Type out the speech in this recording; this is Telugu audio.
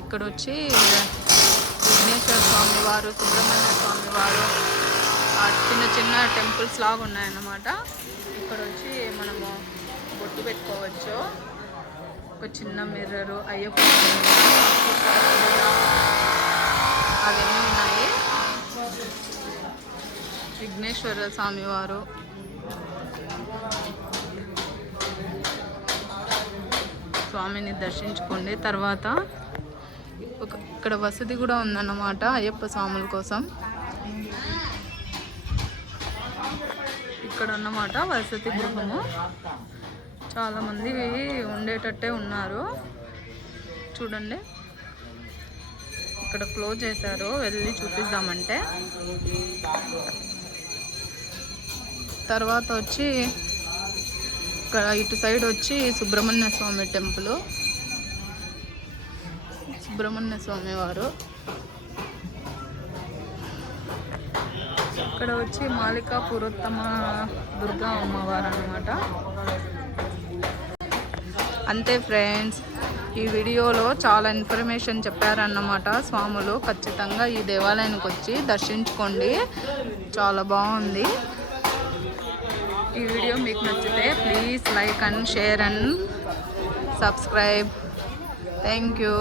ఇక్కడ వచ్చి విఘ్నేశ్వర స్వామి వారు, సుబ్రహ్మణ్య స్వామి వారు చిన్న చిన్న టెంపుల్స్ లాగా ఉన్నాయన్నమాట. ఇక్కడ వచ్చి మనము బొట్టు పెట్టుకోవచ్చు. ఒక చిన్న మిర్రరు, అయ్యప్ప అవన్నీ ఉన్నాయి. విఘ్నేశ్వర స్వామి వారు, స్వామిని దర్శించుకోండి. తర్వాత ఇక్కడ వసతి కూడా ఉందన్నమాట అయ్యప్ప స్వాముల కోసం. ఇక్కడ అన్నమాట వసతి గృహము. చాలామంది ఉండేటట్టే ఉన్నారు చూడండి. ఇక్కడ క్లోజ్ చేశారు, వెళ్ళి చూపిద్దామంటే. తర్వాత వచ్చి ఇక్కడ ఇటు సైడ్ వచ్చి సుబ్రహ్మణ్య స్వామి టెంపుల్, సుబ్రహ్మణ్య స్వామి వారు. ఇక్కడ వచ్చి మాలికా పురోత్తమ దుర్గా అమ్మవారు అన్నమాట. అంతే ఫ్రెండ్స్, ఈ వీడియోలో చాలా ఇన్ఫర్మేషన్ చెప్పారన్నమాట స్వాములు. ఖచ్చితంగా ఈ దేవాలయానికి వచ్చి దర్శించుకోండి, చాలా బాగుంది. ఈ వీడియో మీకు నచ్చితే please like and share and subscribe. Thank you.